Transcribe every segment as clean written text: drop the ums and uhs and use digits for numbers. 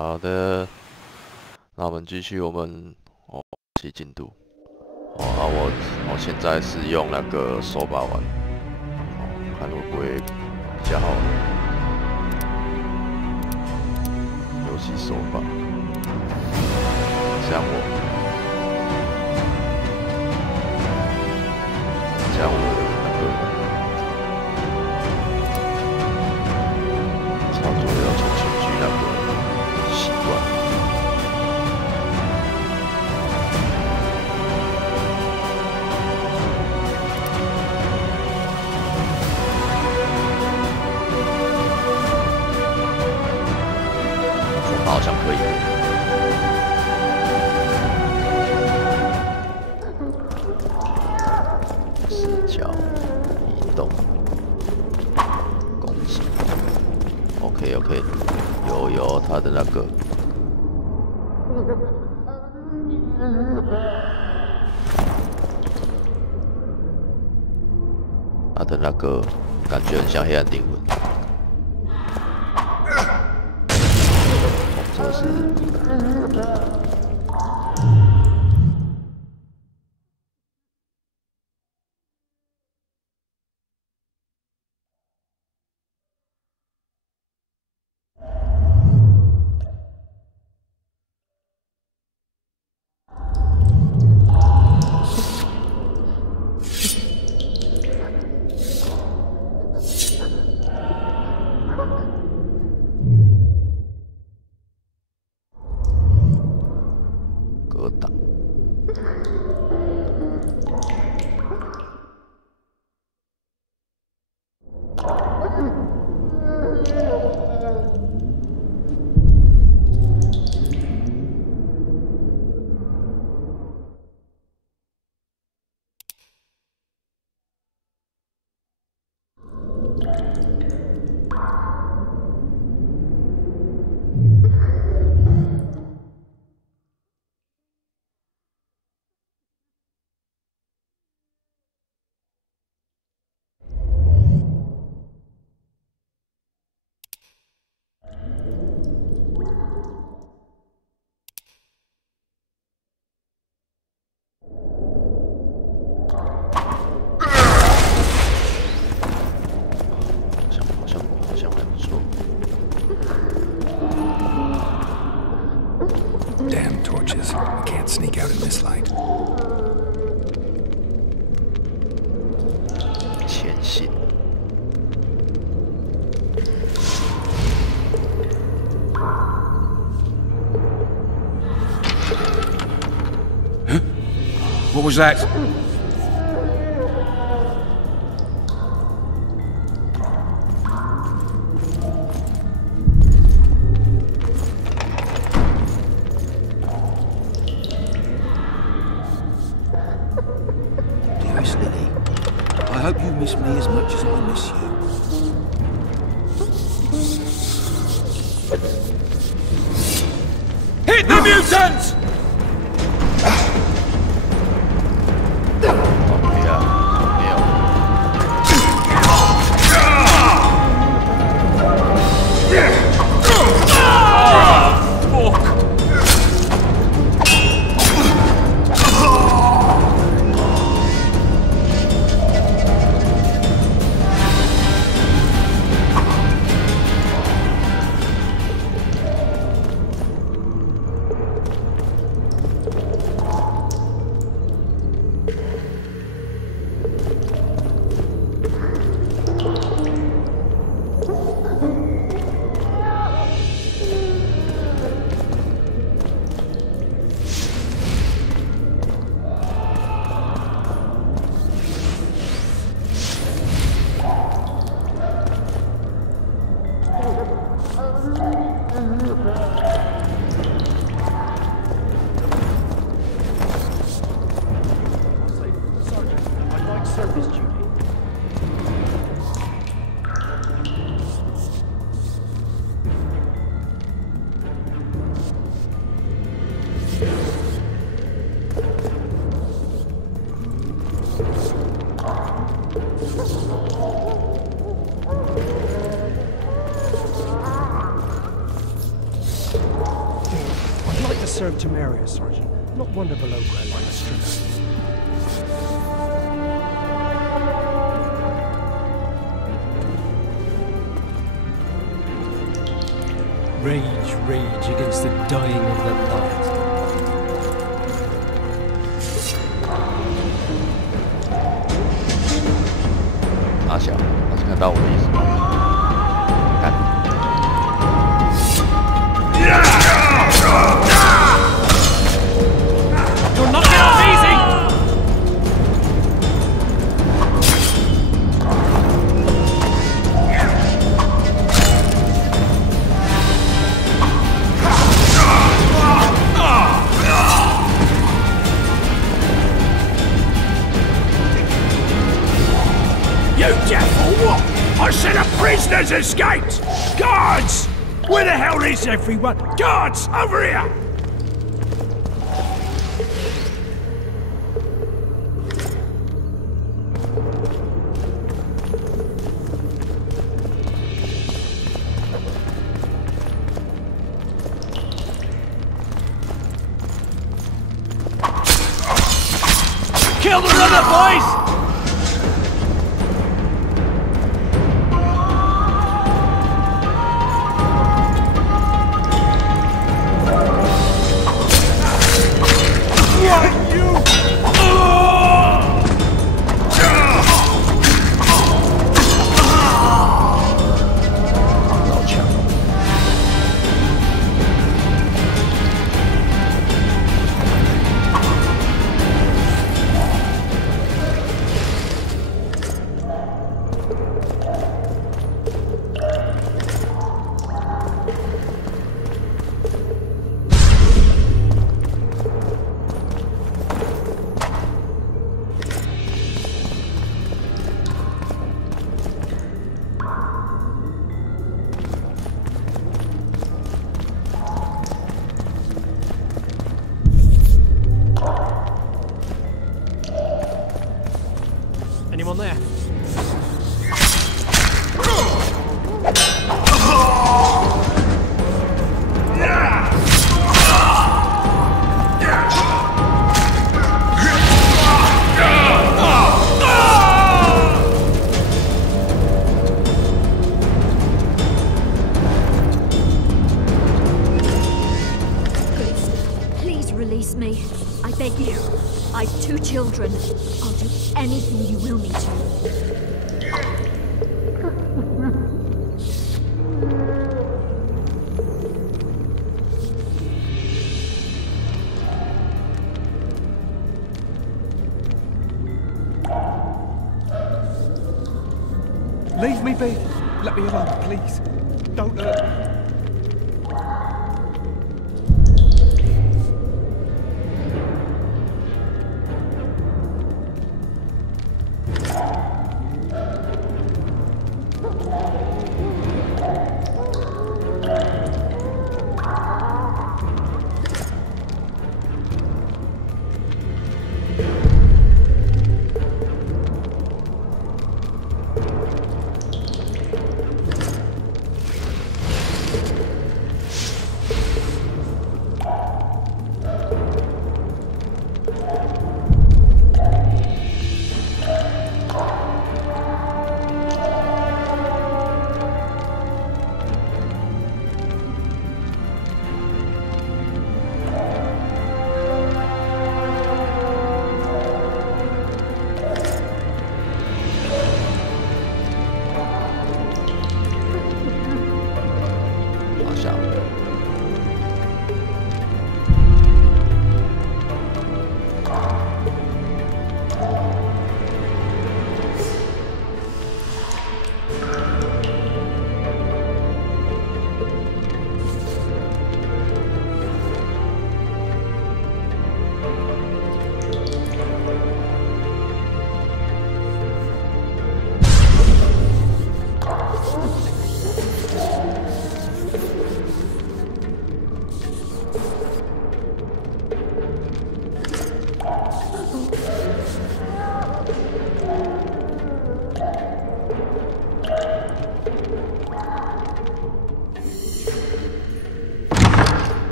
好的，那我们继续我们进度。我现在是用那个手把玩，看会不会比较好玩。游戏手把，这样我操作要从前去那个习惯。 好像可以。视角移动，攻击。OK， 有他的那个。他的那个感觉很像黑暗灵魂。 这是格挡。 好像还不错。Damn torches! I can't sneak out in this light. 前行。 What was that? Dearest Lily, I hope you miss me as much as I miss you. Hit the mutants! 哦， serve Temeria, Sergeant. Not one to below ground like a stripper. Rage, rage against the dying of the light. 阿小，他是看到我的意思吗？看。You're not getting off easy! You deaf or what? I said a prisoner's escaped! Guards! Where the hell is everyone? Guards, over here! Kill the runner, boys! Anyone there? Please release me. I beg you. I've 2 children. I'll do anything you will me to. Leave me be. Let me alone, please. Don't hurt me.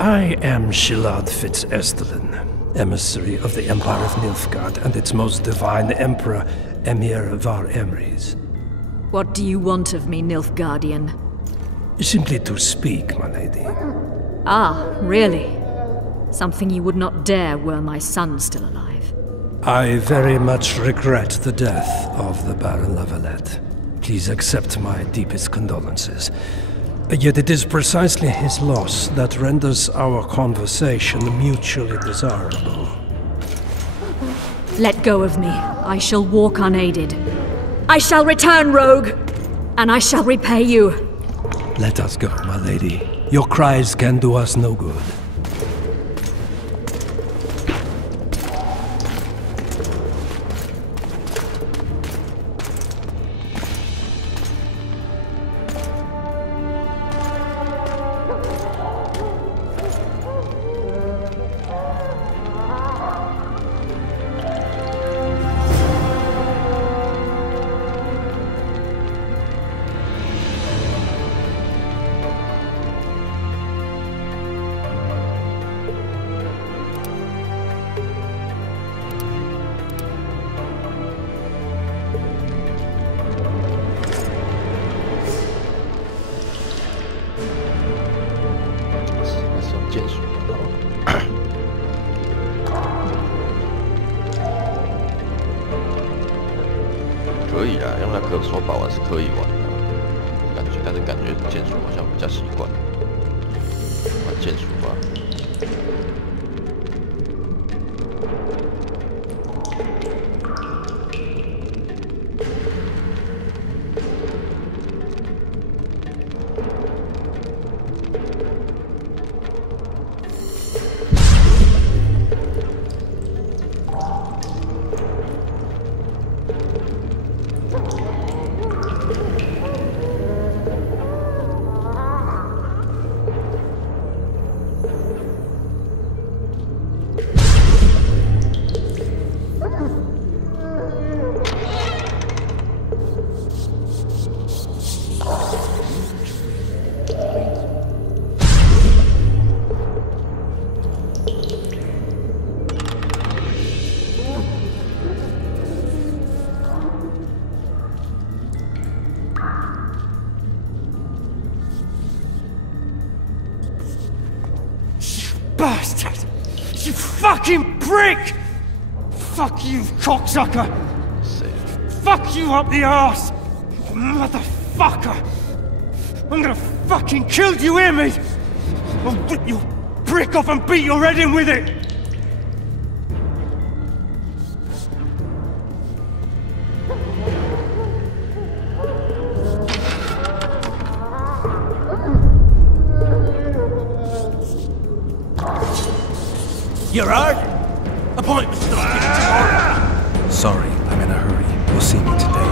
I am Shilad Fitz-Estelin, emissary of the Empire of Nilfgaard and its most divine Emperor, Emir Var Emrys. What do you want of me, Nilfgaardian? Simply to speak, my lady. Ah, really? Something you would not dare were my son still alive. I very much regret the death of the Baron Lavalette. Please accept my deepest condolences. Yet it is precisely his loss that renders our conversation mutually desirable. Let go of me. I shall walk unaided. I shall return, rogue! And I shall repay you. Let us go, my lady. Your cries can do us no good.可以啦，用那个手把玩是可以玩的，感觉，但是感觉剑术好像比较习惯，玩剑术吧。Bastard! You fucking prick! Fuck you, cocksucker! Fuck you up the arse! Motherfucker! I'm gonna fucking kill you, hear me? I'll rip your brick off and beat your head in with it! You're hurt? Appointment starting tomorrow. Sorry, I'm in a hurry. You'll see me today.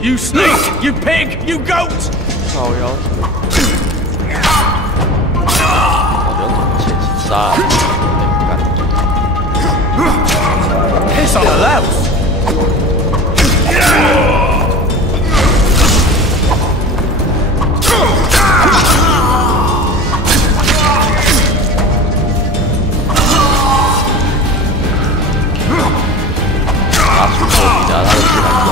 You snake! You pig! You goat! 靠腰，我要怎么前期杀？Piss on the left! 拿出手比他的血还快。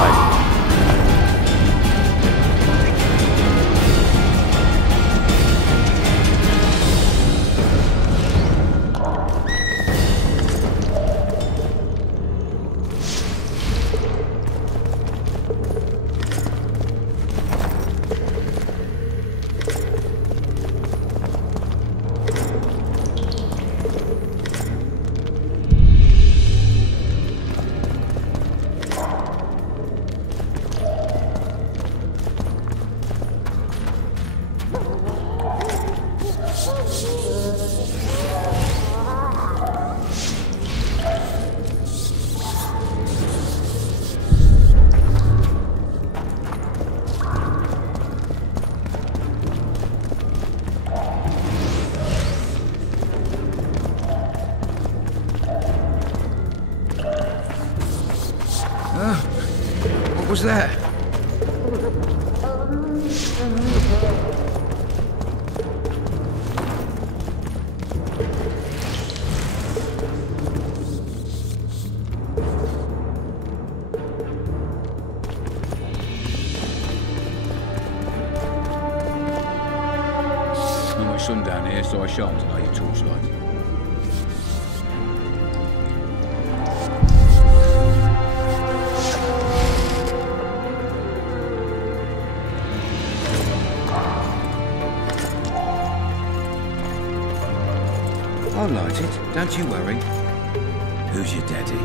What was that? Sun down here, so I shan't tonight, you torchlight. I'll light it, don't you worry. Who's your daddy?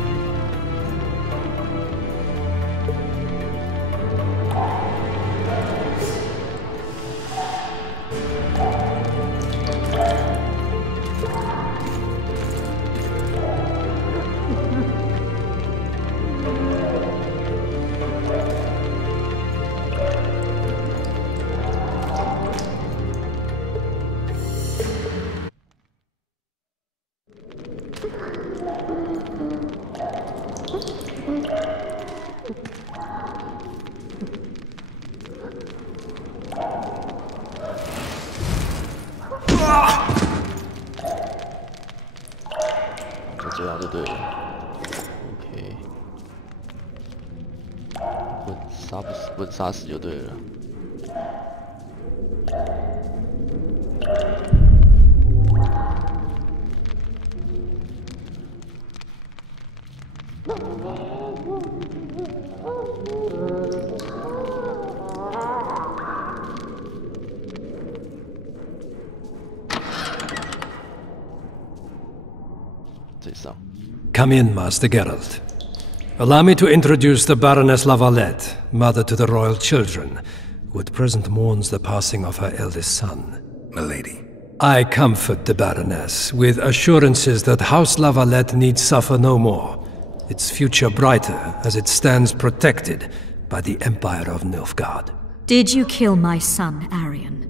这样就对了。OK， 不杀死就对了。Come in, Master Geralt. Allow me to introduce the Baroness Lavalette, mother to the royal children, who at present mourns the passing of her eldest son. Milady. I comfort the Baroness with assurances that House Lavalette need suffer no more, its future brighter as it stands protected by the Empire of Nilfgaard. Did you kill my son, Arion?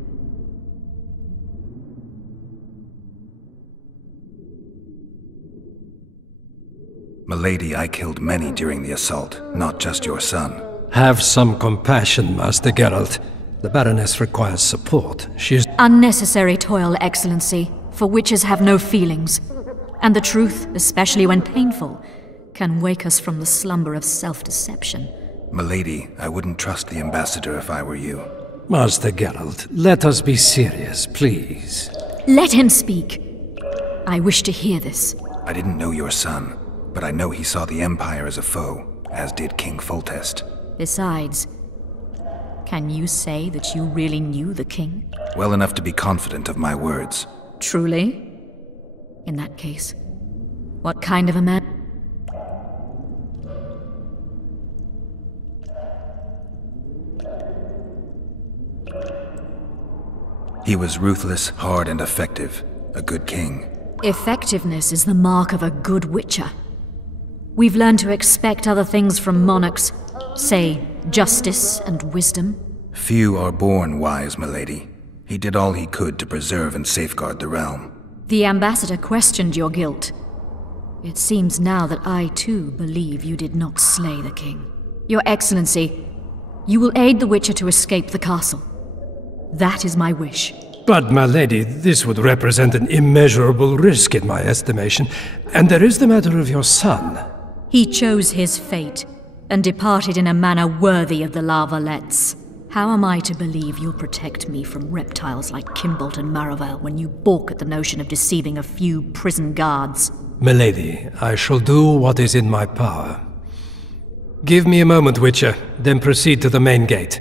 Milady, I killed many during the assault, not just your son. Have some compassion, Master Geralt. The Baroness requires support. She's... Unnecessary toil, Excellency, for witches have no feelings. And the truth, especially when painful, can wake us from the slumber of self-deception. Milady, I wouldn't trust the ambassador if I were you. Master Geralt, let us be serious, please. Let him speak. I wish to hear this. I didn't know your son, but I know he saw the Empire as a foe, as did King Foltest. Besides, can you say that you really knew the king? Well enough to be confident of my words. Truly? In that case, what kind of a man? He was ruthless, hard, and effective. A good king. Effectiveness is the mark of a good witcher. We've learned to expect other things from monarchs, say, justice and wisdom. Few are born wise, milady. He did all he could to preserve and safeguard the realm. The ambassador questioned your guilt. It seems now that I too believe you did not slay the king. Your Excellency, you will aid the witcher to escape the castle. That is my wish. But, my lady, this would represent an immeasurable risk in my estimation. And there is the matter of your son. He chose his fate, and departed in a manner worthy of the Lavalettes. How am I to believe you'll protect me from reptiles like Kimbolt and Maravel when you balk at the notion of deceiving a few prison guards? Milady, I shall do what is in my power. Give me a moment, Witcher, then proceed to the main gate.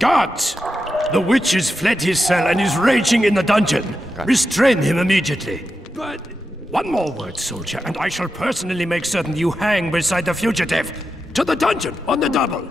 Guards! The witch has fled his cell and is raging in the dungeon. Restrain him immediately. But one more word, soldier, and I shall personally make certain you hang beside the fugitive. To the dungeon, on the double!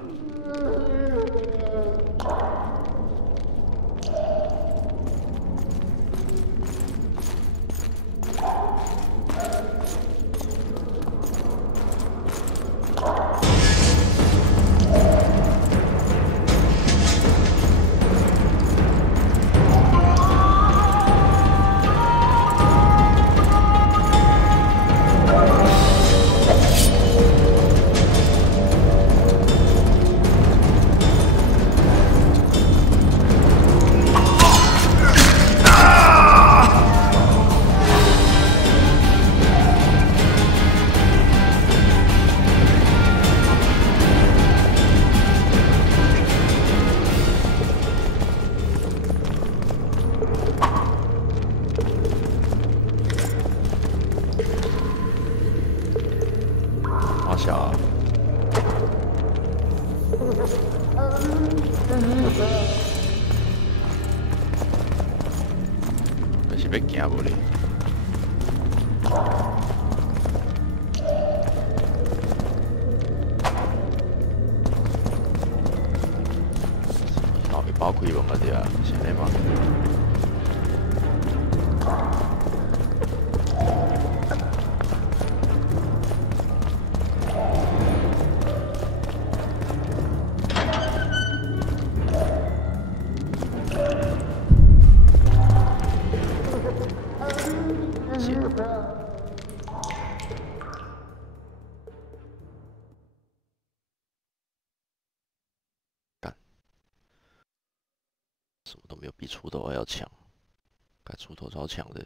小啊。但是要行无咧？后面包开门啊对啊，是安尼吗？ 什么都没有比锄头还要强，该锄头超强的。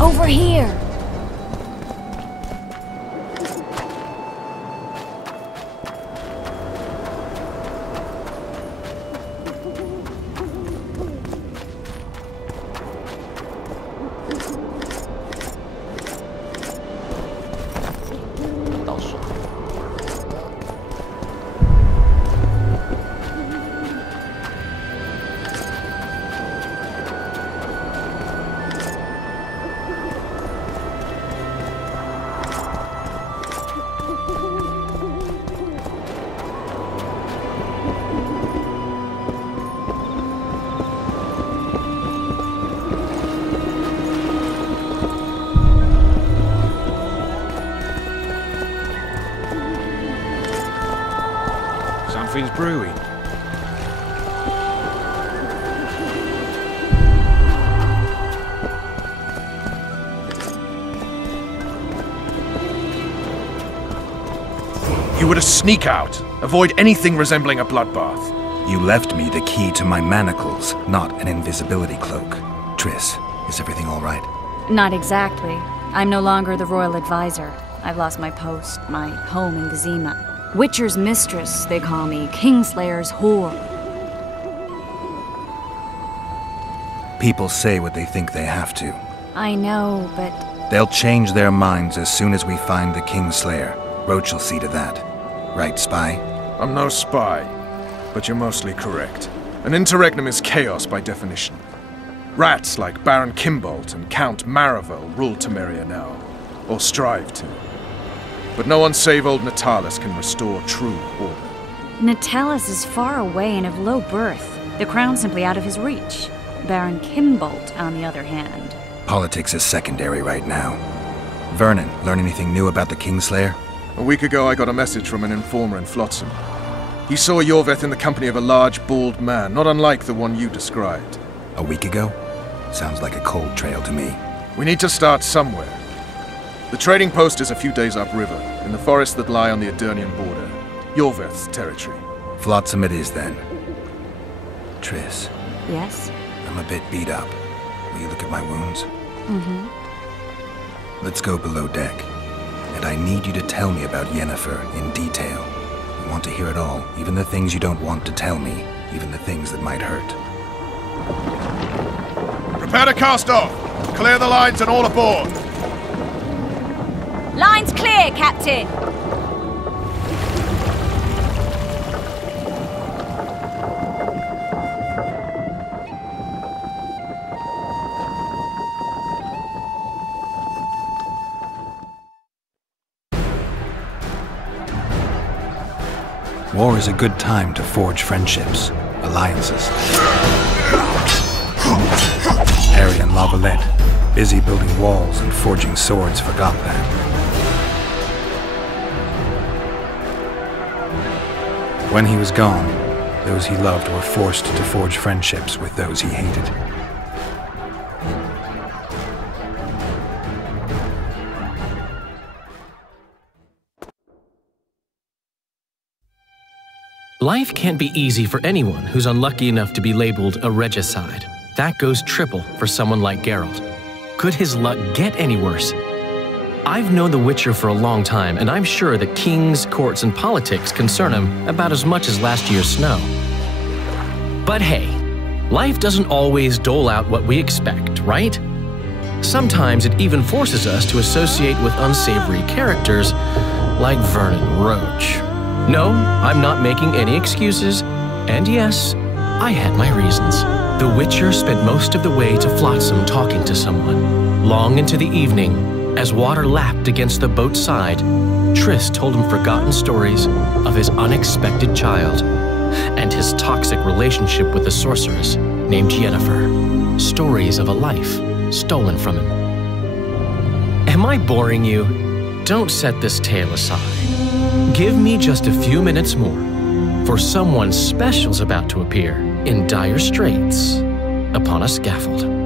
Over here! Something's brewing. You were to sneak out. Avoid anything resembling a bloodbath. You left me the key to my manacles, not an invisibility cloak. Triss, is everything all right? Not exactly. I'm no longer the royal advisor. I've lost my post, my home in Vizima. Witcher's mistress, they call me. Kingslayer's whore. People say what they think they have to. I know, but... They'll change their minds as soon as we find the Kingslayer. Roach will see to that. Right, spy? I'm no spy, but you're mostly correct. An interregnum is chaos by definition. Rats like Baron Kimbolt and Count Maravel rule Temeria now, or strive to. But no one save old Natalis can restore true order. Natalis is far away and of low birth. The crown's simply out of his reach. Baron Kimbolt, on the other hand. Politics is secondary right now. Vernon, learn anything new about the Kingslayer? A week ago, I got a message from an informer in Flotsam. He saw Yorveth in the company of a large, bald man, not unlike the one you described. A week ago? Sounds like a cold trail to me. We need to start somewhere. The trading post is a few days upriver, in the forests that lie on the Edirnian border. Yorveth's territory. Flotsam it is, then. Triss. Yes? I'm a bit beat up. Will you look at my wounds? Mm-hmm. Let's go below deck. And I need you to tell me about Yennefer in detail. I want to hear it all, even the things you don't want to tell me, even the things that might hurt. Prepare to cast off! Clear the lines and all aboard! Line's clear, Captain! War is a good time to forge friendships, alliances. Harry and Lavalette, busy building walls and forging swords, forgot that. When he was gone, those he loved were forced to forge friendships with those he hated. Life can't be easy for anyone who's unlucky enough to be labeled a regicide. That goes triple for someone like Geralt. Could his luck get any worse? I've known the Witcher for a long time, and I'm sure that kings, courts, and politics concern him about as much as last year's snow. But hey, life doesn't always dole out what we expect, right? Sometimes it even forces us to associate with unsavory characters like Vernon Roach. No, I'm not making any excuses, and yes, I had my reasons. The Witcher spent most of the way to Flotsam talking to someone. Long into the evening, as water lapped against the boat's side, Triss told him forgotten stories of his unexpected child and his toxic relationship with a sorceress named Yennefer. Stories of a life stolen from him. Am I boring you? Don't set this tale aside. Give me just a few minutes more, for someone special's about to appear in dire straits upon a scaffold.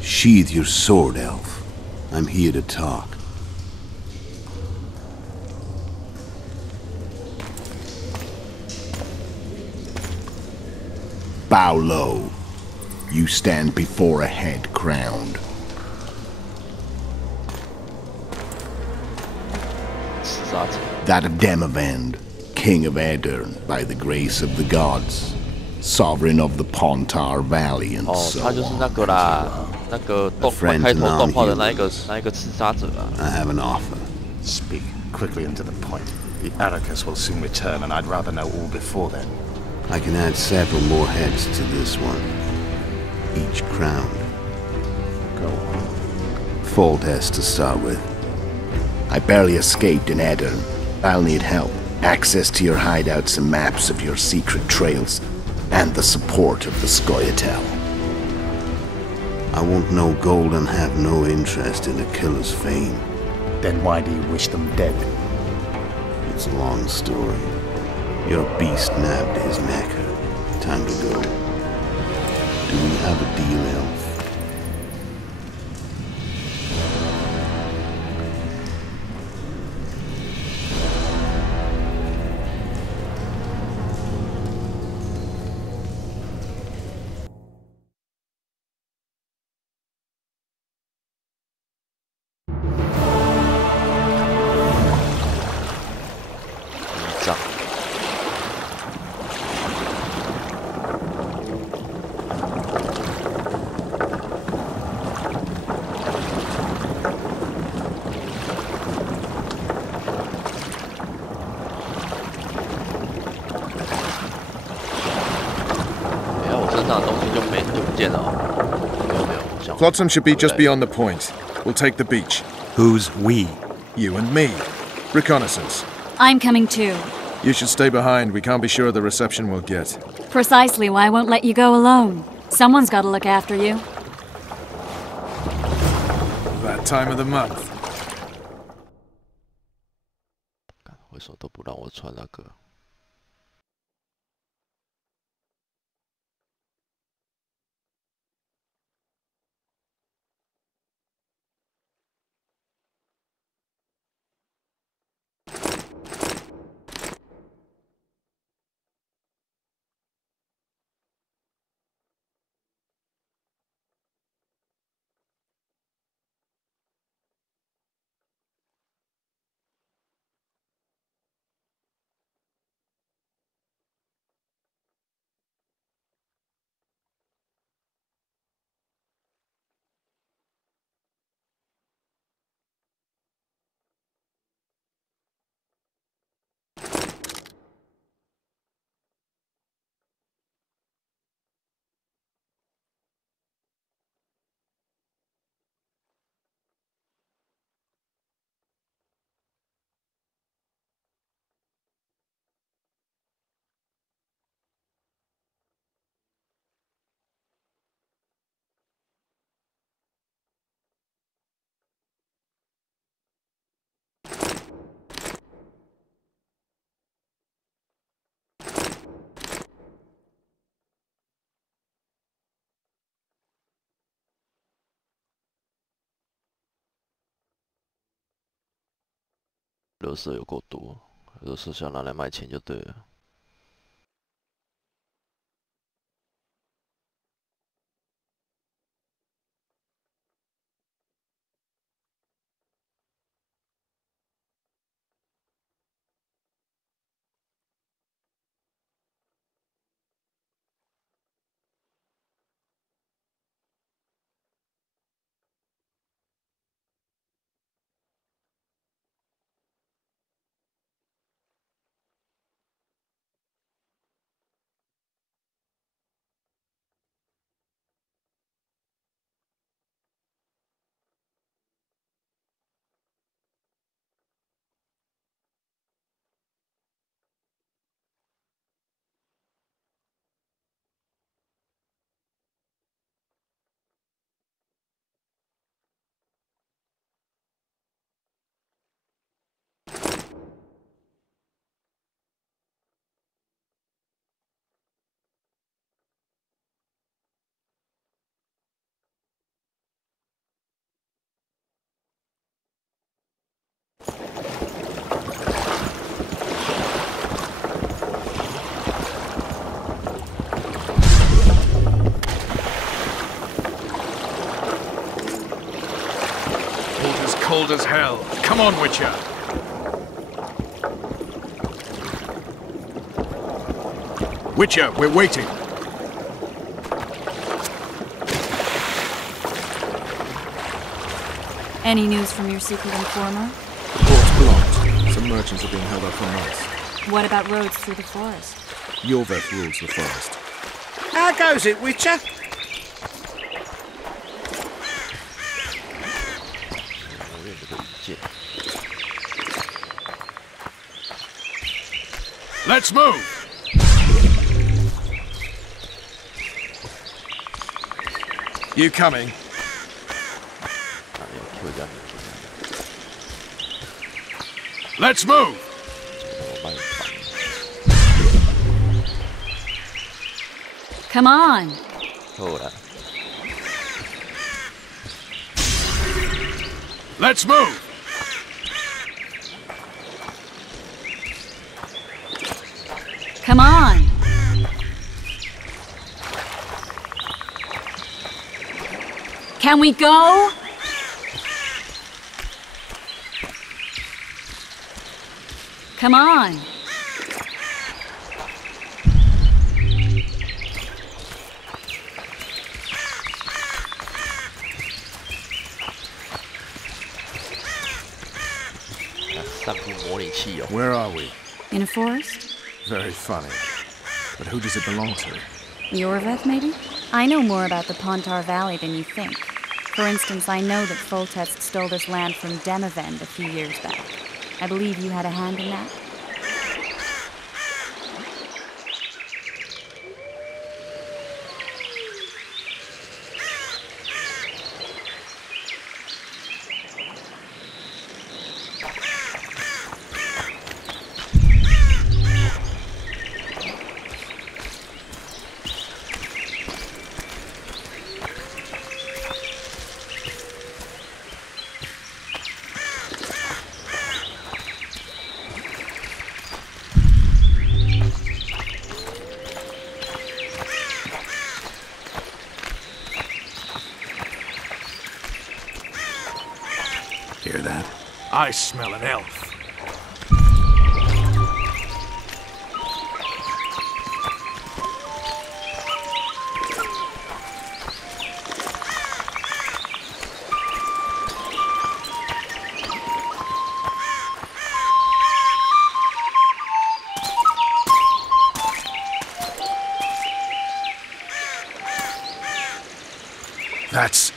Sheathe your sword, Elf. I'm here to talk. Bow low. You stand before a head crowned. That of Demavend, king of Aedirn, by the grace of the gods, sovereign of the Pontar Valley and so on. I have an offer. Speak quickly and to the point. The Arrakis will soon return, and I'd rather know all before then. I can add several more heads to this one, each crowned. Go on. Foltest to start with. I barely escaped in Aedirn. I'll need help. Access to your hideouts and maps of your secret trails, and the support of the Scoia'tael. I want no gold and have no interest in a killer's fame. Then why do you wish them dead? It's a long story. Your beast nabbed his neck. Time to go. Do we have a deal, Elf? 上的东西就不见了哦。没有。 Flotsam should be just beyond the point. We'll take the beach. Who's we? You and me. Reconnaissance. I'm coming too. You should stay behind. We can't be sure of the reception we'll get. Precisely why I won't let you go alone. Someone's got to look after you. That time of the month. 为什么都不让我穿那个？ 垃圾有够多，垃圾是要拿来卖钱就对了。cold as hell. Come on, Witcher. Witcher, we're waiting. Any news from your secret informer? The port's blocked. Some merchants are being held up for months. What about roads through the forest? Yorveth rules the forest. How goes it, Witcher? Let's move! You coming? Let's move! Come on! Let's move! Come on! Can we go? Come on! Where are we? In a forest? Very funny. But who does it belong to? Yorveth, maybe? I know more about the Pontar Valley than you think. For instance, I know that Foltest stole this land from Demavend a few years back. I believe you had a hand in that? Hear that? I smell an elf. That's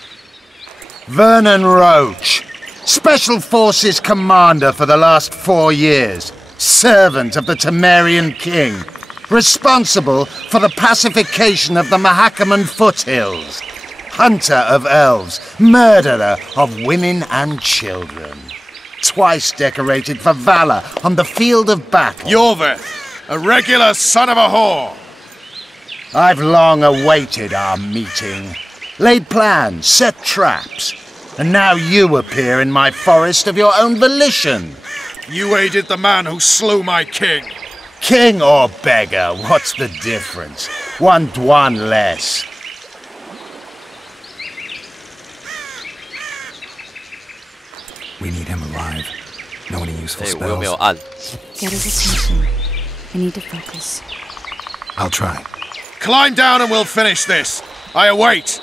Vernon Roach, Special Forces Commander for the last 4 years, servant of the Temerian King, responsible for the pacification of the Mahakaman foothills, hunter of elves, murderer of women and children, twice decorated for valor on the field of battle. Yorveth, a regular son of a whore. I've long awaited our meeting, laid plans, set traps, and now you appear in my forest of your own volition. You aided the man who slew my king. King or beggar, what's the difference? One Dwan less. We need him alive. Know any useful spells? Get his attention. I need to focus. I'll try. Climb down and we'll finish this. I await.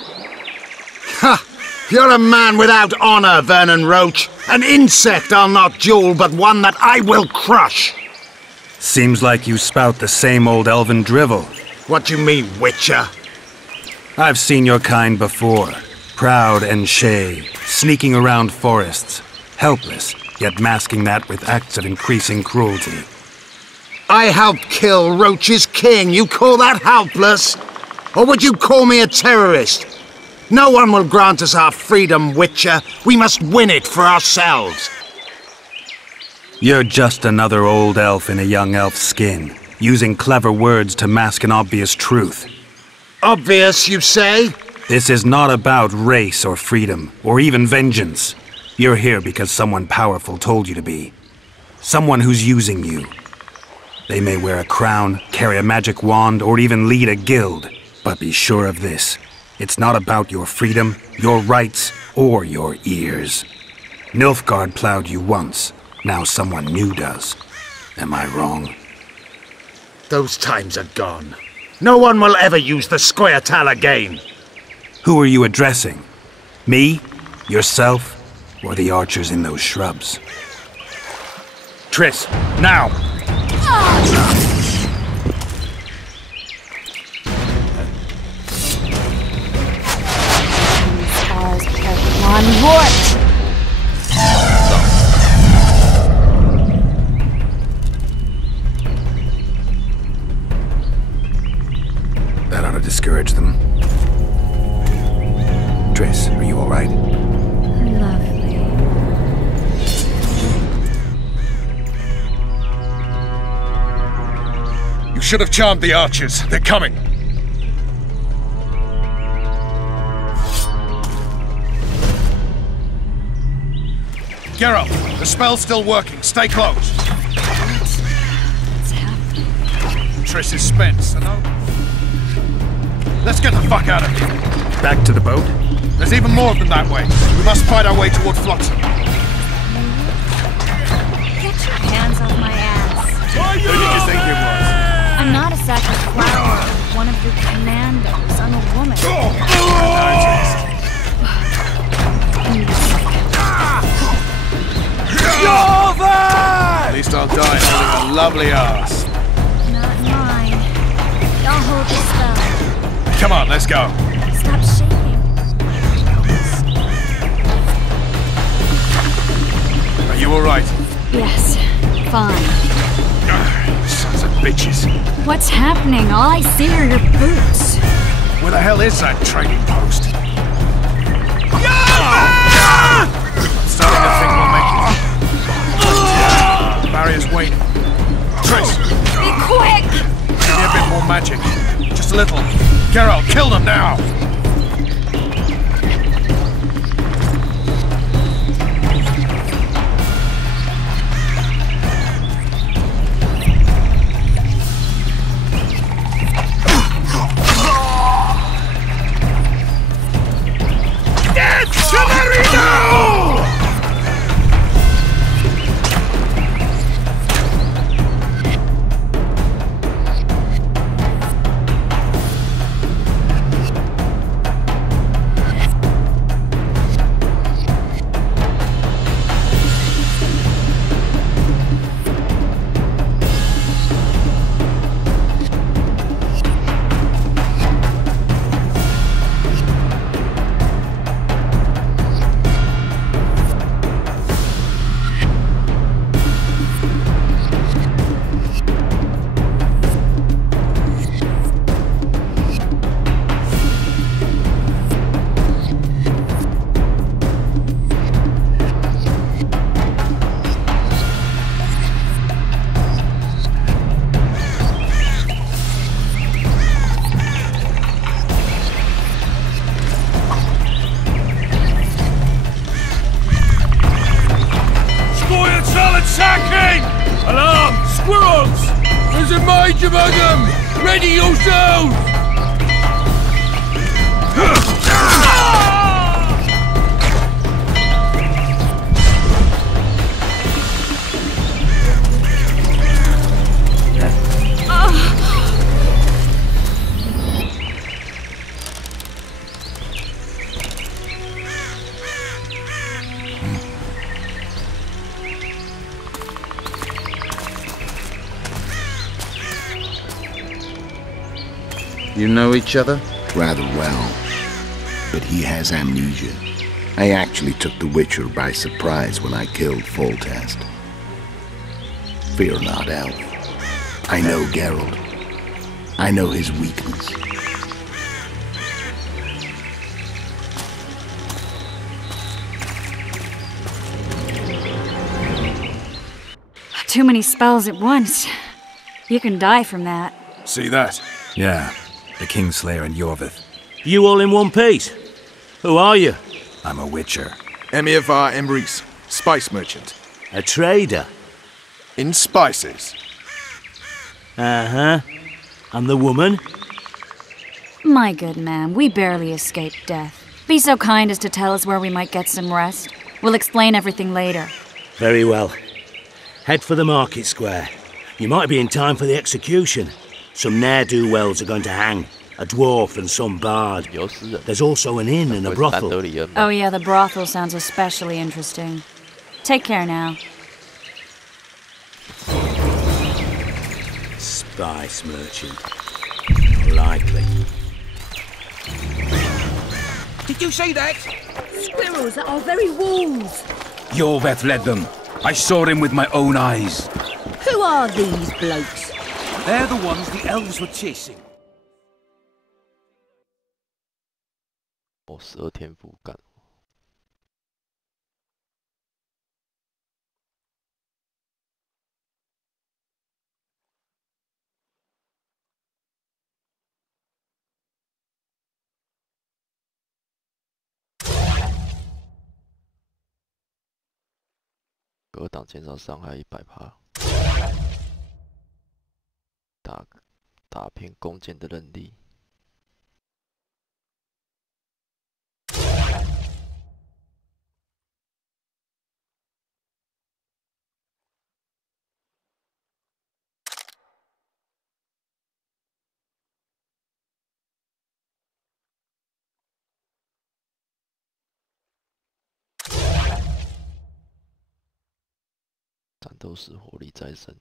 Ha! You're a man without honor, Vernon Roach. An insect I'll not duel, but one that I will crush. Seems like you spout the same old elven drivel. What do you mean, Witcher? I've seen your kind before. Proud and shay, sneaking around forests. Helpless, yet masking that with acts of increasing cruelty. I helped kill Roach's king. You call that helpless? Or would you call me a terrorist? No one will grant us our freedom, Witcher. We must win it for ourselves. You're just another old elf in a young elf's skin, using clever words to mask an obvious truth. Obvious, you say? This is not about race or freedom, or even vengeance. You're here because someone powerful told you to be. Someone who's using you. They may wear a crown, carry a magic wand, or even lead a guild. But be sure of this. It's not about your freedom, your rights, or your ears. Nilfgaard plowed you once. Now someone new does. Am I wrong? Those times are gone. No one will ever use the square tile again. Who are you addressing? Me? Yourself? Or the archers in those shrubs? Triss, now! On what? That ought to discourage them. Triss, are you all right? Lovely. You should have charmed the archers. They're coming. Geralt, the spell's still working. Stay close. What's happening? Triss is spent, so no... Let's get the fuck out of here. Back to the boat? There's even more of them that way. We must fight our way toward Flotsam. Get your hands off my ass. Who did you think it was? I'm not a sack of flour. One of your commandos. I'm a woman. At least I'll die holding a lovely ass. Not mine. Y'all hold the spell. Come on, let's go. Stop shaking. Are you alright? Yes, fine. Sons of bitches. What's happening? All I see are your boots. Where the hell is that trading post? Starting to think we'll make it. The barrier's waiting. Triss! Be quick! Give me a bit more magic. Just a little. Geralt, kill them now! Get to Marino! Attacking! Alarm! Squirrels! There's a mage among them! Ready yourselves! You know each other? Rather well. But he has amnesia. I actually took the Witcher by surprise when I killed Foltest. Fear not, Elf. I know Geralt. I know his weakness. Too many spells at once. You can die from that. See that? Yeah, the Kingslayer and Yorvith. You all in one piece? Who are you? I'm a Witcher. Emir var Emrys, spice merchant. A trader? In spices. Uh-huh. And the woman? My good man, we barely escaped death. Be so kind as to tell us where we might get some rest. We'll explain everything later. Very well. Head for the market square. You might be in time for the execution. Some ne'er-do-wells are going to hang. A dwarf and some bard. There's also an inn and a brothel. Oh yeah, the brothel sounds especially interesting. Take care now. Spice merchant. Likely. Did you see that? Squirrels at our very walls. Yorveth led them. I saw him with my own eyes. Who are these blokes? They're the ones the elves were chasing. 哦，12天赋干。格挡减少伤害100%，打偏弓箭的能力。战斗时火力再生。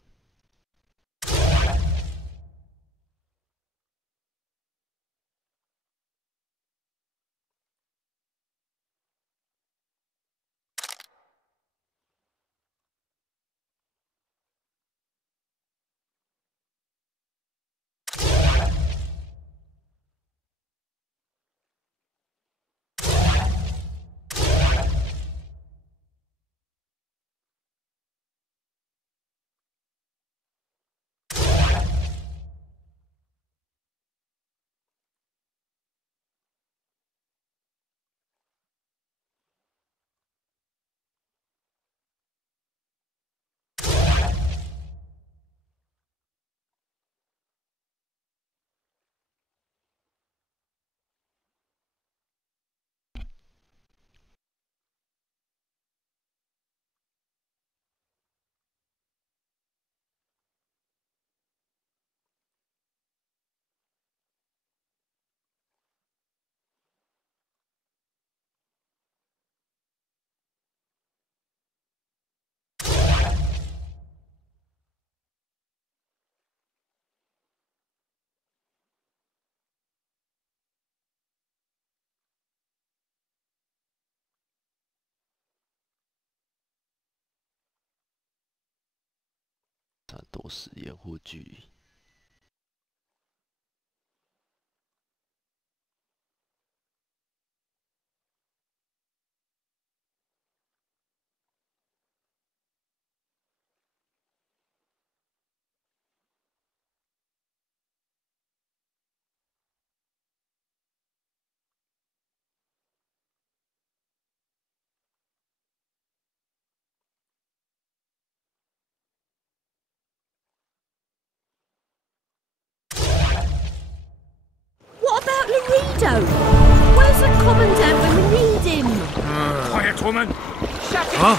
战斗时掩护距离。Where's the commandant when we need him? Quiet, woman! Shut Huh?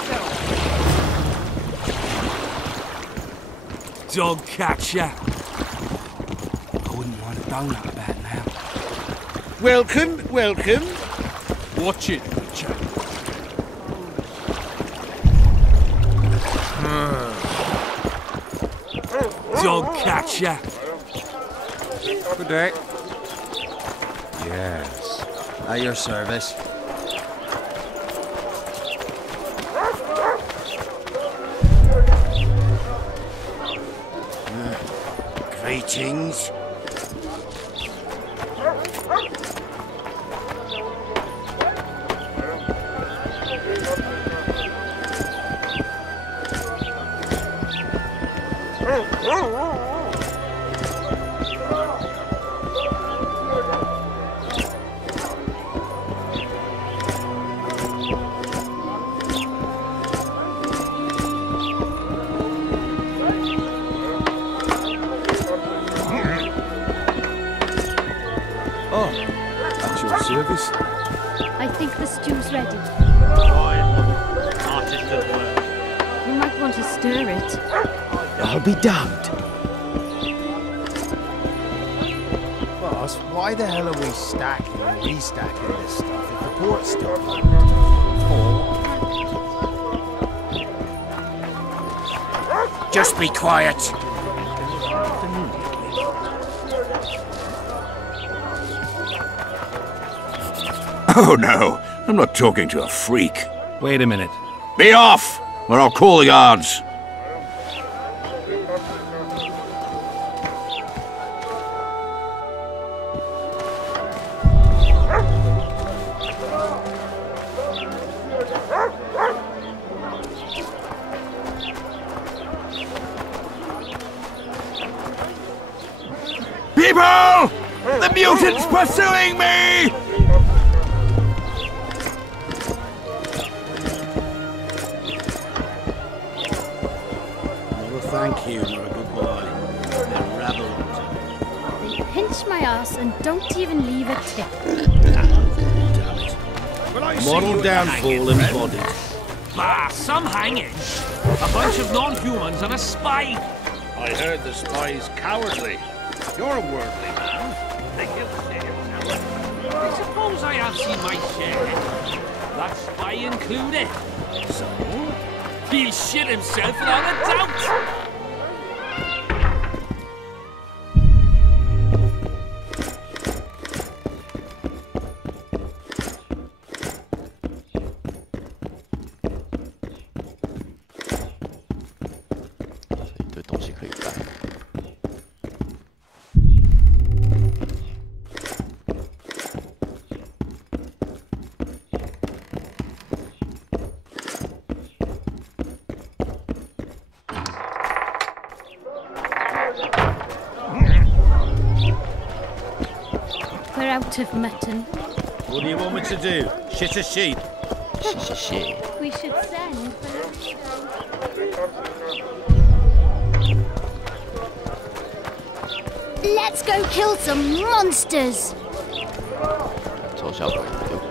it! Dog catcher! I wouldn't want a donut about now. Welcome, welcome. Watch it, Richard. Dog catcher! Good day. Yes. At your service. Greetings. I think the stew's ready. consistent work. You might want to stir it. I'll be damned. Boss, why the hell are we stacking and restacking this stuff if the port's still Just be quiet. Oh no, I'm not talking to a freak. Wait a minute. Be off, or I'll call the guards. People! The mutant's pursuing me! No, thank you, you're a good boy. They're rebels. They pinch my ass and don't even leave a tip. Damn it. Moral downfall embodied. Ah, some hanging. A bunch of non-humans and a spy. I heard the spy's cowardly. You're a worldly man. Think you'll save yourself. I suppose I have seen my share. That spy included. So, he'll shit himself without a doubt. We're out of mutton. What do you want me to do? Shit a sheep? Shit. We should send Let's go kill some monsters! 抽小鬼有鬼。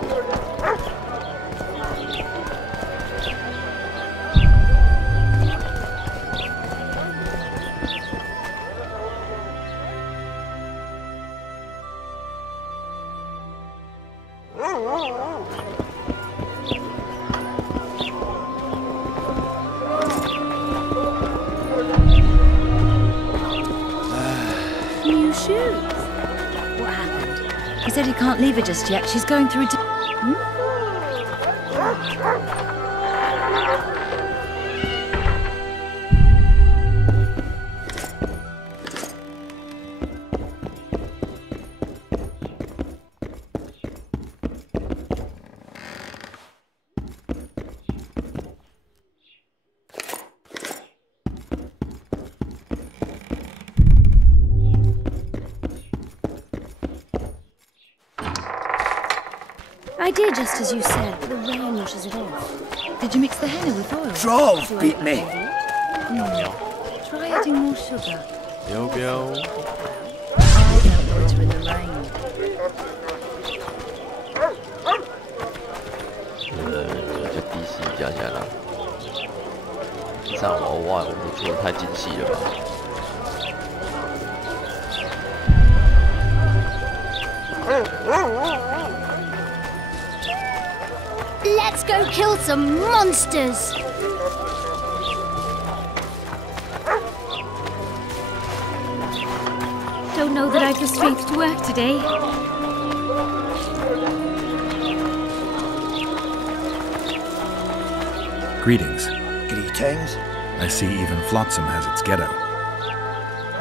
New shoes. What happened? He said he can't leave her just yet. She's going through I did just as you said, but the rain washes it off. Did you mix the henna with oil? Drove beat me. Try adding more sugar. Yo, yo. I don't water in the rain. 就 DC 加起来了。上哇，我们做的太精细了吧？ Let's go kill some monsters! Don't know that I've the strength to work today. Greetings. Greetings. I see even Flotsam has its ghetto.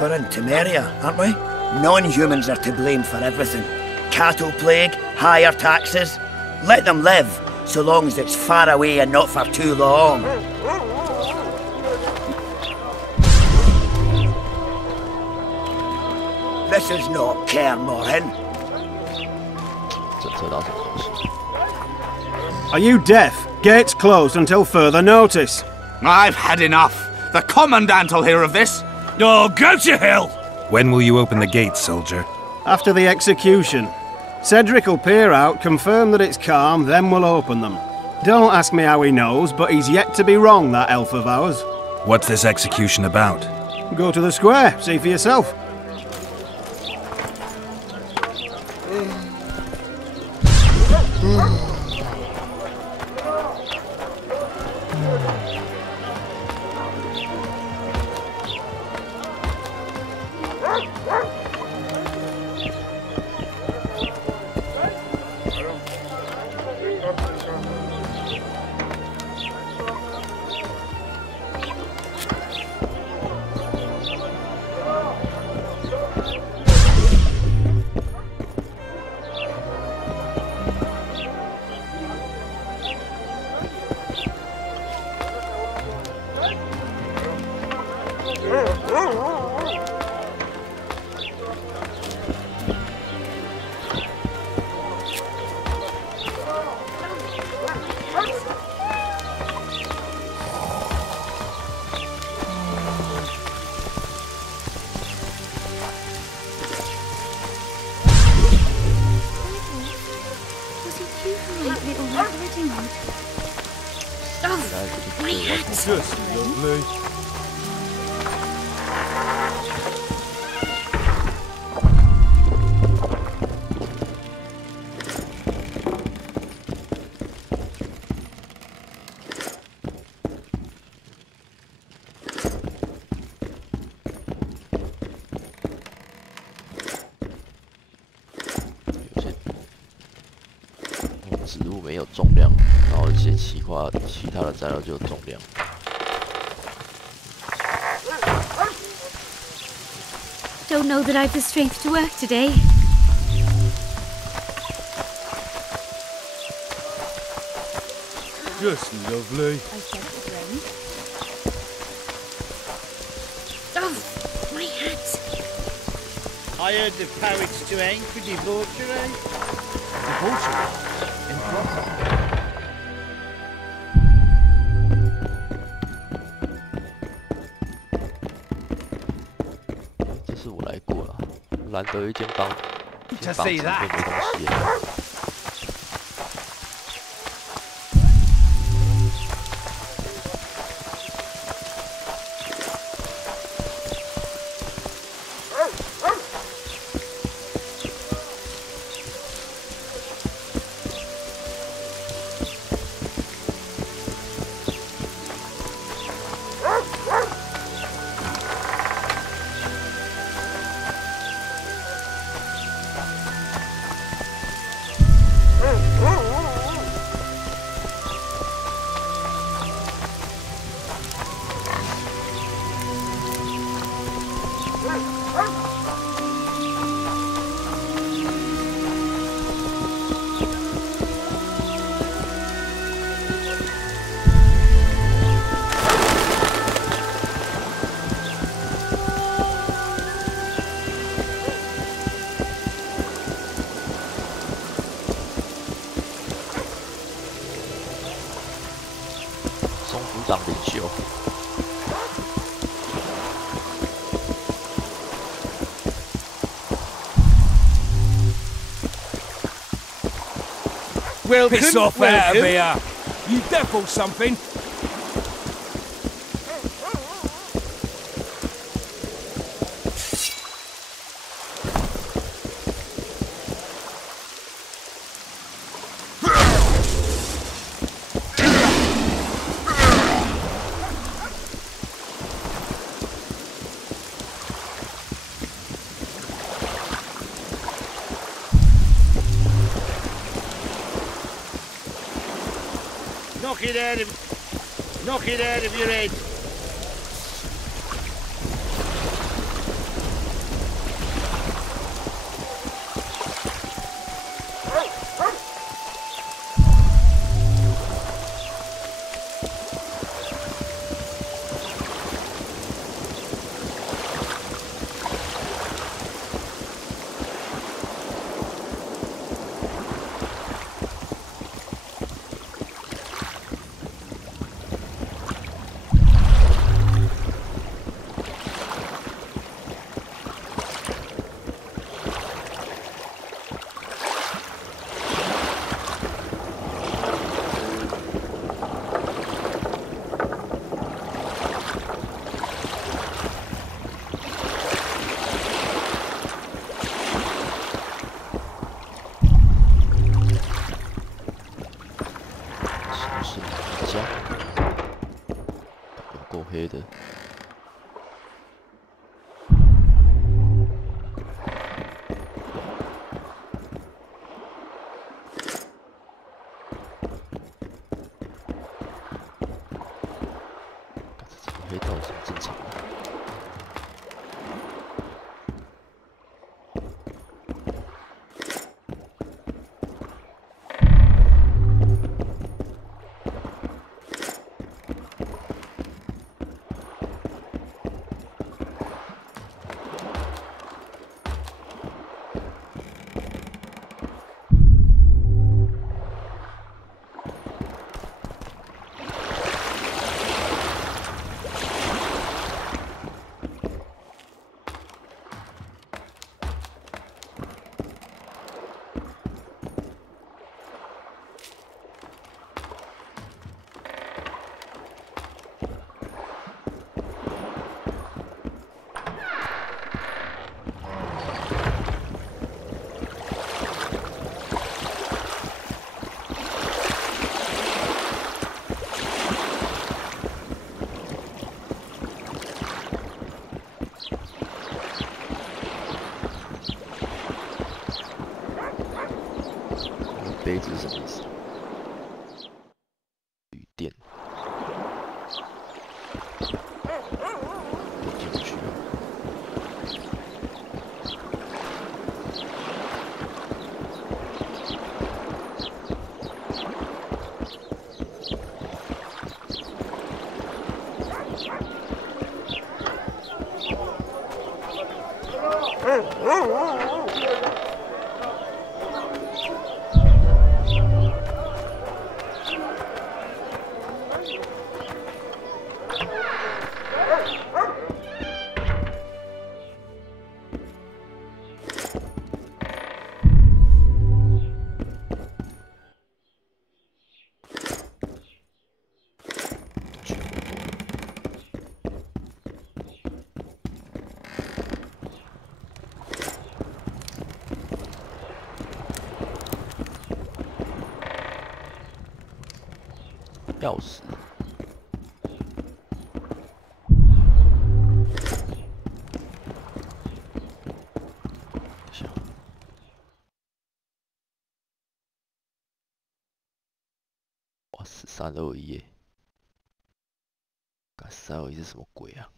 We're in Temeria, aren't we? Non-humans are to blame for everything. Cattle plague, higher taxes. Let them live, so long as it's far away and not for too long. This is not Caer Morhen. Are you deaf? Gates closed until further notice. I've had enough. The Commandant will hear of this. Oh, go to hell! When will you open the gates, soldier? After the execution. Cedric will peer out, confirm that it's calm, then we'll open them. Don't ask me how he knows, but he's yet to be wrong, that elf of ours. What's this execution about? Go to the square, see for yourself. Just lovely. 植物没有重量，然后一些其他的材料就有重量。 Don't know that I've the strength to work today. Just lovely. I said it would rain. Oh, my hat! I heard the poets to hang for debauchery. Debauchery? Improper. 难得一间房子里面没东西了。长领袖。Welcome, Piss off out of here! You deaf or something? Knock it out of your head. 黑的。黑道是正常的。杯子是什么意思？旅店。进不去了。钥匙。哇，1321耶！1321是什么鬼啊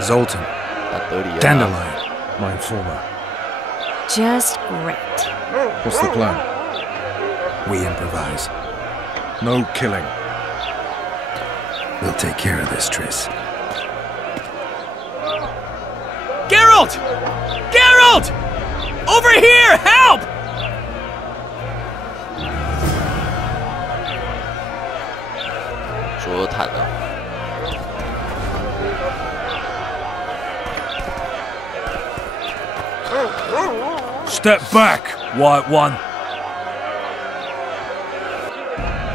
？Zoltan. Dandelion. My informer. Just great. What's the plan? We improvise. No killing. We'll take care of this, Triss. Geralt! Geralt! Over here! Help! Step back, White One.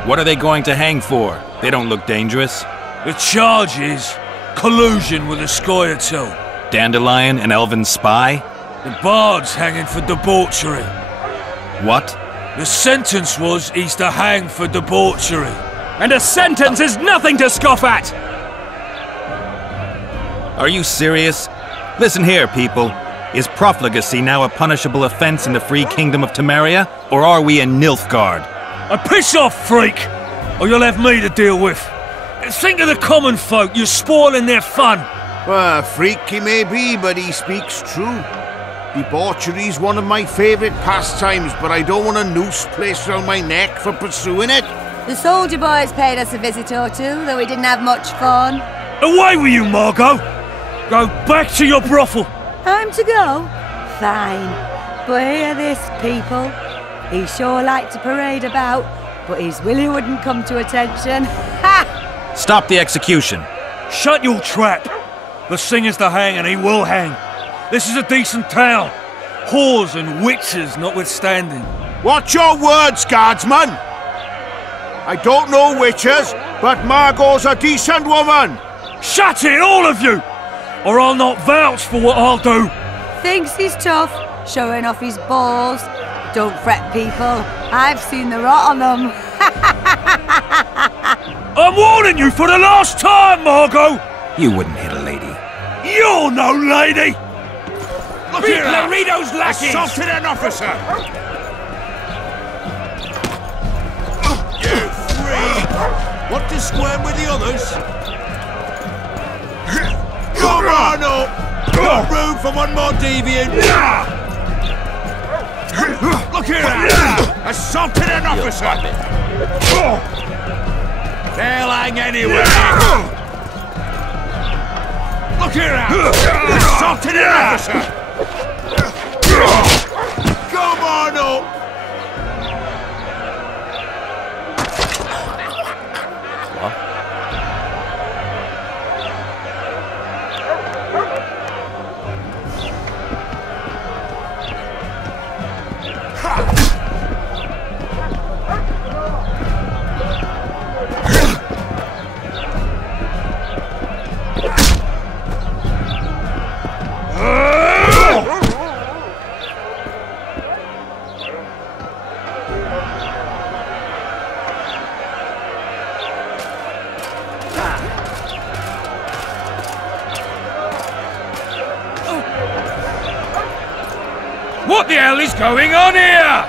What are they going to hang for? They don't look dangerous. The charge is collusion with a Scoia'tael. Dandelion, an elven spy? The bard's hanging for debauchery. What? The sentence was he's to hang for debauchery. And a sentence is nothing to scoff at! Are you serious? Listen here, people. Is profligacy now a punishable offense in the free kingdom of Temeria? Or are we in Nilfgaard? Piss off, freak! Or you'll have me to deal with. Think of the common folk, you're spoiling their fun. Well, freak he may be, but he speaks true. Debauchery's one of my favourite pastimes, but I don't want a noose placed around my neck for pursuing it. The soldier boys paid us a visit or two, though we didn't have much fun. Away with you, Margot! Go back to your brothel! Time to go? Fine. But hear this, people. He sure liked to parade about, but his Willie wouldn't come to attention. Ha! Stop the execution. Shut your trap! The singer's to hang, and he will hang. This is a decent town. Whores and witches notwithstanding. Watch your words, guardsman! I don't know witches, but Margot's a decent woman! Shut it, all of you! Or I'll not vouch for what I'll do! Thinks he's tough, showing off his balls. Don't fret, people. I've seen the rot on them. I'm warning you for the last time, Margot! You wouldn't hit a lady. You're no lady! Look Beat here! Laredo's lackeys! Assaulted an officer! You freak! Want to squirm with the others? Come on up! Got room for one more deviant! Look here! Assaulted an officer! They'll hang anyway! Look here! Assaulted an officer! Come on up! What the hell is going on here?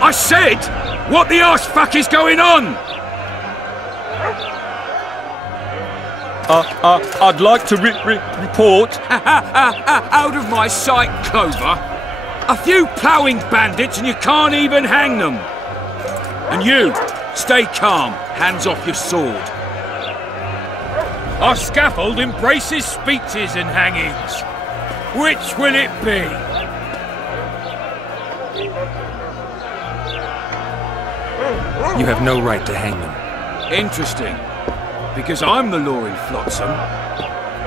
I said, what the arse fuck is going on? I'd like to report. Out of my sight, Clover. A few ploughing bandits and you can't even hang them. And you, stay calm, hands off your sword. Our scaffold embraces speeches and hangings. Which will it be? You have no right to hang them. Interesting. Because I'm the law in Flotsam.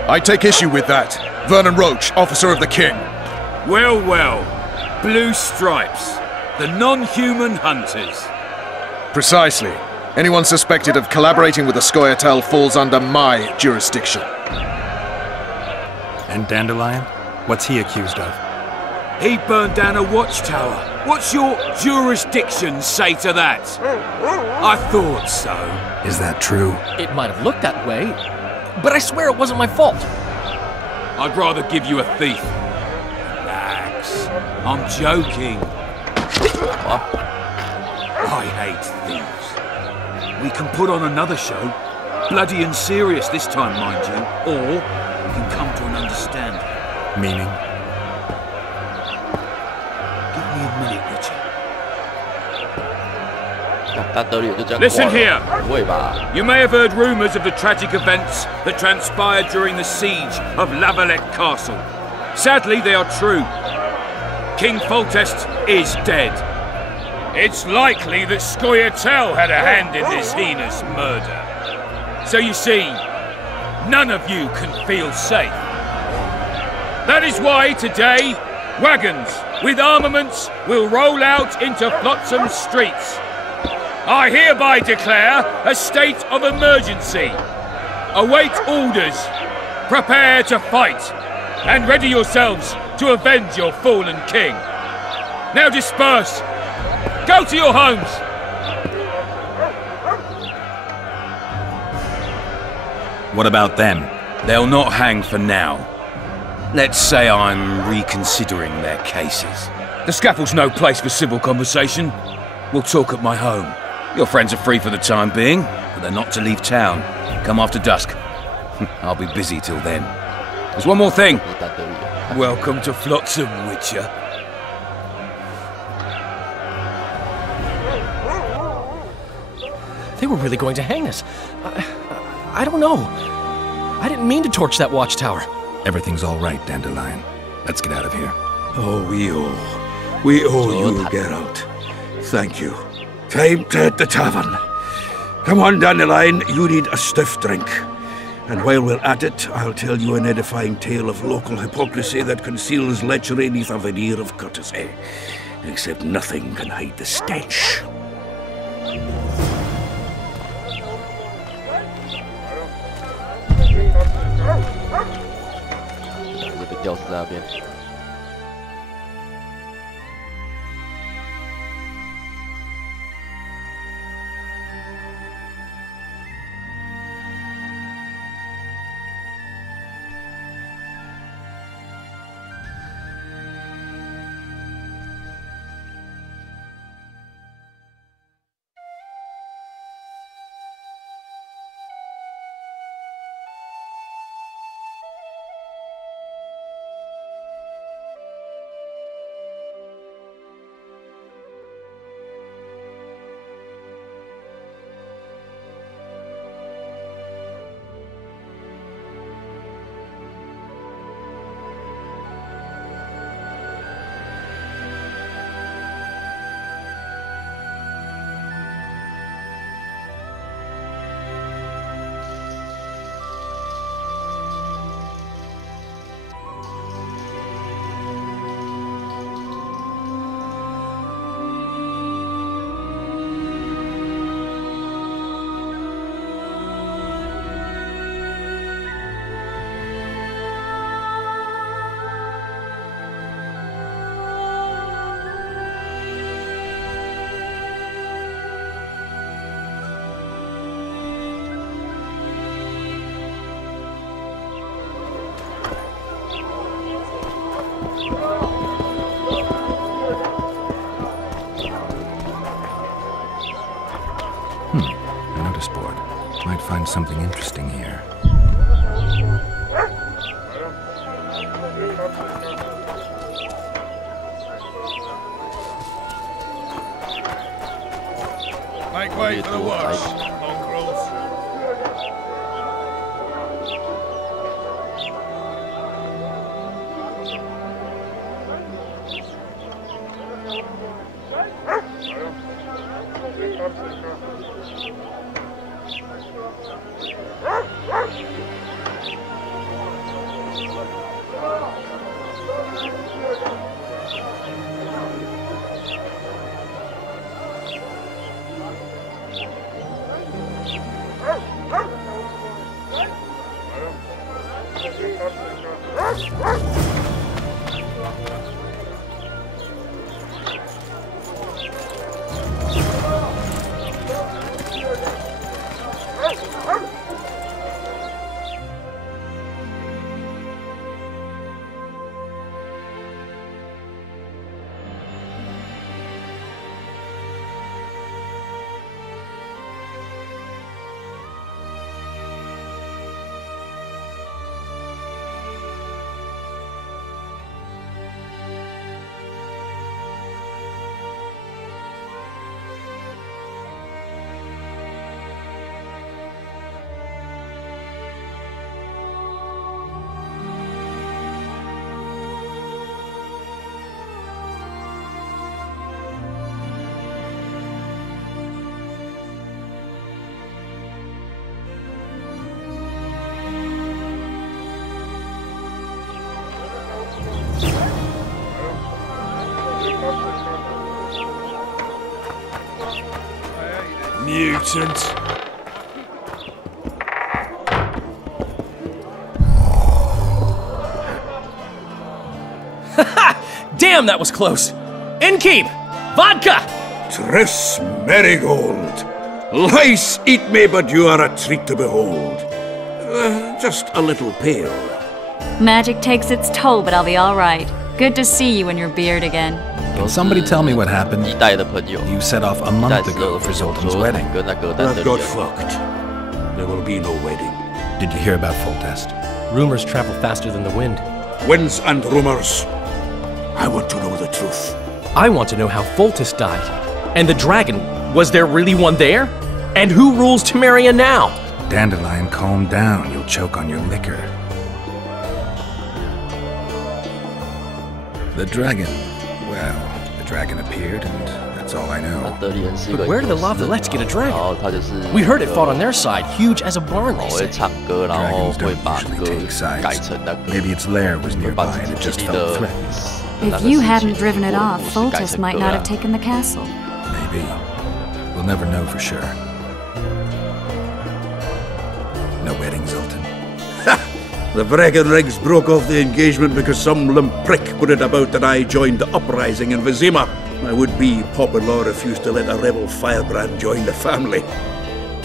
I take issue with that. Vernon Roach, officer of the king. Well, well. Blue stripes. The non-human hunters. Precisely. Anyone suspected of collaborating with the Scoia'tael falls under my jurisdiction. And Dandelion? What's he accused of? He burned down a watchtower. What's your jurisdiction say to that? I thought so. Is that true? It might have looked that way, but I swear it wasn't my fault. I'd rather give you a thief. Relax. I'm joking. I hate thieves. We can put on another show. Bloody and serious this time, mind you. Or we can come to an understanding. Meaning? Give me a minute, Richard. Listen here. You may have heard rumours of the tragic events that transpired during the siege of Lavalette Castle. Sadly, they are true. King Foltest is dead. It's likely that Scoia'tael had a hand in this heinous murder. So you see, none of you can feel safe. That is why today, wagons with armaments will roll out into Flotsam's streets. I hereby declare a state of emergency. Await orders. Prepare to fight. And ready yourselves to avenge your fallen king. Now disperse Go to your homes! What about them? They'll not hang for now. Let's say I'm reconsidering their cases. The scaffold's no place for civil conversation. We'll talk at my home. Your friends are free for the time being, but they're not to leave town. Come after dusk. I'll be busy till then. There's one more thing. Welcome to Flotsam, Witcher. They were really going to hang us. I don't know. I didn't mean to torch that watchtower. Everything's all right, Dandelion. Let's get out of here. Oh, we owe you, Geralt. Thank you. Time to hit the tavern. Come on, Dandelion, you need a stiff drink. And while we're at it, I'll tell you an edifying tale of local hypocrisy that conceals lechery beneath a veneer of courtesy. Except nothing can hide the stench. A notice board. Might find something interesting here. Make way for the wash, mongrels. Mutant. Damn, that was close. Innkeep! Vodka! Triss Marigold. Lice eat me, but you are a treat to behold. Just a little pale. Magic takes its toll, but I'll be all right. Good to see you and your beard again. Can somebody tell me what happened? You set off a month ago for Zoltan's wedding. That got fucked. There will be no wedding. Did you hear about Foltest? Rumors travel faster than the wind. Winds and rumors. I want to know the truth. I want to know how Foltest died. And the dragon, was there really one there? And who rules Temeria now? Dandelion, calm down. You'll choke on your liquor. The dragon. Well, the dragon appeared, and that's all I know. But where did the Lavalettes get a dragon? We heard it fought on their side, huge as a barn, they say. Dragons don't usually take sides. Maybe its lair was nearby and it just felt threatened. If you hadn't driven it off, Foltest might not have taken the castle. Maybe. We'll never know for sure. No wedding, Zoltan. The Breckenrigs broke off the engagement because some limp prick put it about that I joined the uprising in Vizima. My would-be Popper-in-law refused to let a rebel firebrand join the family.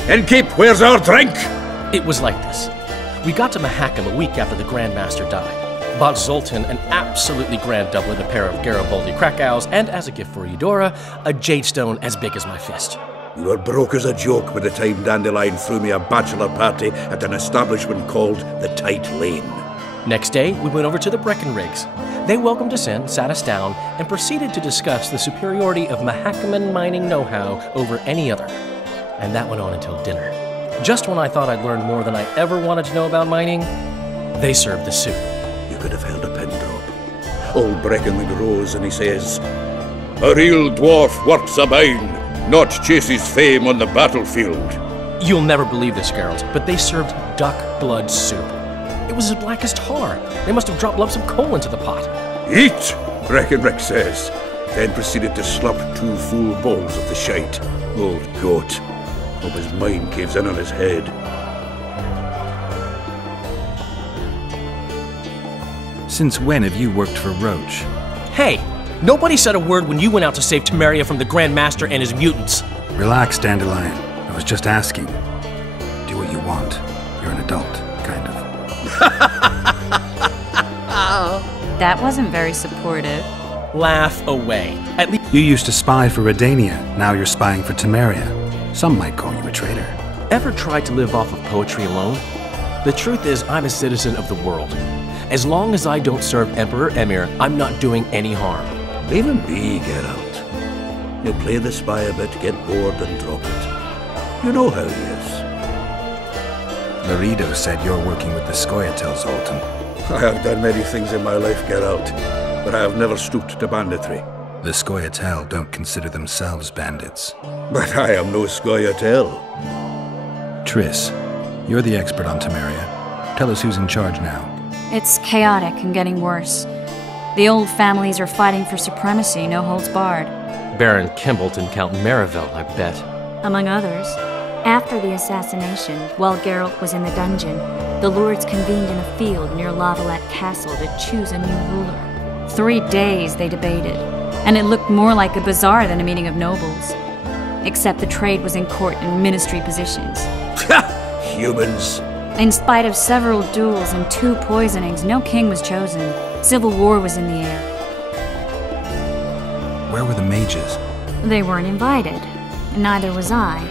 Innkeep, where's our drink? It was like this. We got to Mahakam a week after the Grand Master died. Bought Zoltan an absolutely grand doublet, a pair of Garibaldi Krakows, and as a gift for Eudora, a jadestone as big as my fist. You were broke as a joke by the time Dandelion threw me a bachelor party at an establishment called the Tight Lane. Next day, we went over to the Breckenrigs. They welcomed us in, sat us down, and proceeded to discuss the superiority of Mahakaman mining know-how over any other. And that went on until dinner. Just when I thought I'd learned more than I ever wanted to know about mining, they served the soup. You could have held a pin drop. Old Breckenrig rose and he says, "A real dwarf works a mine, not chases fame on the battlefield." You'll never believe this, Geralt, but they served duck blood soup. It was as black as tar. They must have dropped lumps of coal into the pot. "Eat," Breckenrick says, then proceeded to slurp 2 full bowls of the shite. Old goat. Hope his mind caves in on his head. Since when have you worked for Roach? Hey, nobody said a word when you went out to save Temeria from the Grand Master and his mutants. Relax, Dandelion. I was just asking. Do what you want. You're an adult, kind of. That wasn't very supportive. Laugh away. At least you used to spy for Redania. Now you're spying for Temeria. Some might call you a traitor. Ever tried to live off of poetry alone? The truth is, I'm a citizen of the world. As long as I don't serve Emperor Emir, I'm not doing any harm. Leave him be, Geralt. He'll play the spy a bit, get bored and drop it. You know how he is. Laredo said you're working with the Scoia'tael, Zoltan. I have done many things in my life, Geralt, but I have never stooped to banditry. The Scoia'tael don't consider themselves bandits. But I am no Scoia'tael. Triss, you're the expert on Temeria. Tell us who's in charge now. It's chaotic and getting worse. The old families are fighting for supremacy, no holds barred. Baron Kimbolt and Count Marivel, I bet. Among others. After the assassination, while Geralt was in the dungeon, the lords convened in a field near Lavalette Castle to choose a new ruler. 3 days they debated, and it looked more like a bazaar than a meeting of nobles. Except the trade was in court and ministry positions. Humans. In spite of several duels and 2 poisonings, no king was chosen. Civil war was in the air. Where were the mages? They weren't invited. Neither was I.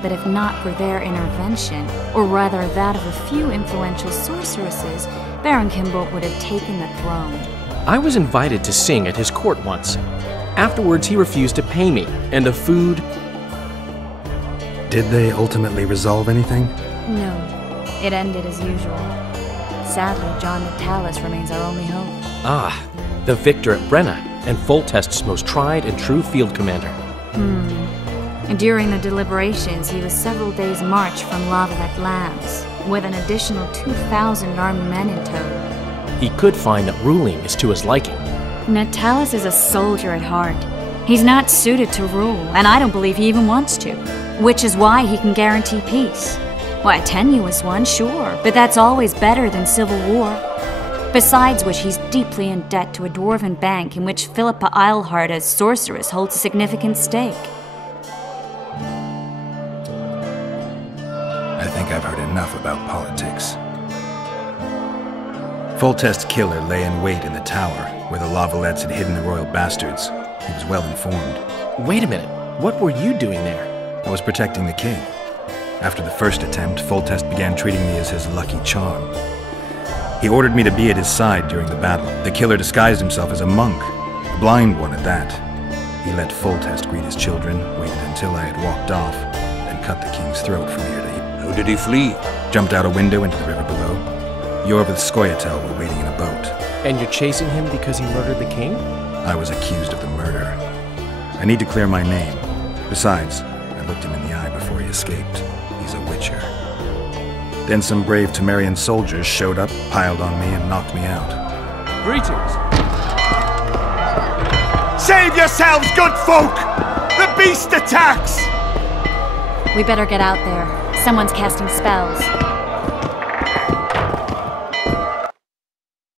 But if not for their intervention, or rather that of a few influential sorceresses, Baron Kimbolt would have taken the throne. I was invited to sing at his court once. Afterwards, he refused to pay me, and the food... Did they ultimately resolve anything? No. It ended as usual. Sadly, John Natalis remains our only hope. Ah, the victor at Brenna, and Foltest's most tried and true field commander. And during the deliberations, he was several days' march from Lavalette Lands, with an additional 2,000 armed men in tow. He could find that ruling is to his liking. Natalis is a soldier at heart. He's not suited to rule, and I don't believe he even wants to. Which is why he can guarantee peace. Why, a tenuous one, sure, but that's always better than civil war. Besides which, he's deeply in debt to a dwarven bank in which Philippa Eilhart, as sorceress, holds a significant stake. I think I've heard enough about politics. Foltest's killer lay in wait in the tower, where the Lavalettes had hidden the royal bastards. He was well informed. Wait a minute. What were you doing there? I was protecting the king. After the first attempt, Foltest began treating me as his lucky charm. He ordered me to be at his side during the battle. The killer disguised himself as a monk, a blind one at that. He let Foltest greet his children, waited until I had walked off, then cut the king's throat from ear to ear. How did he flee? Jumped out a window into the river below. Yorv with Skoyatel were waiting in a boat. And you're chasing him because he murdered the king? I was accused of the murder. I need to clear my name. Besides, I looked him in the eye before he escaped. He's a witcher. Then some brave Temerian soldiers showed up, piled on me, and knocked me out. Greetings. Save yourselves, good folk! The beast attacks! We better get out there. Someone's casting spells.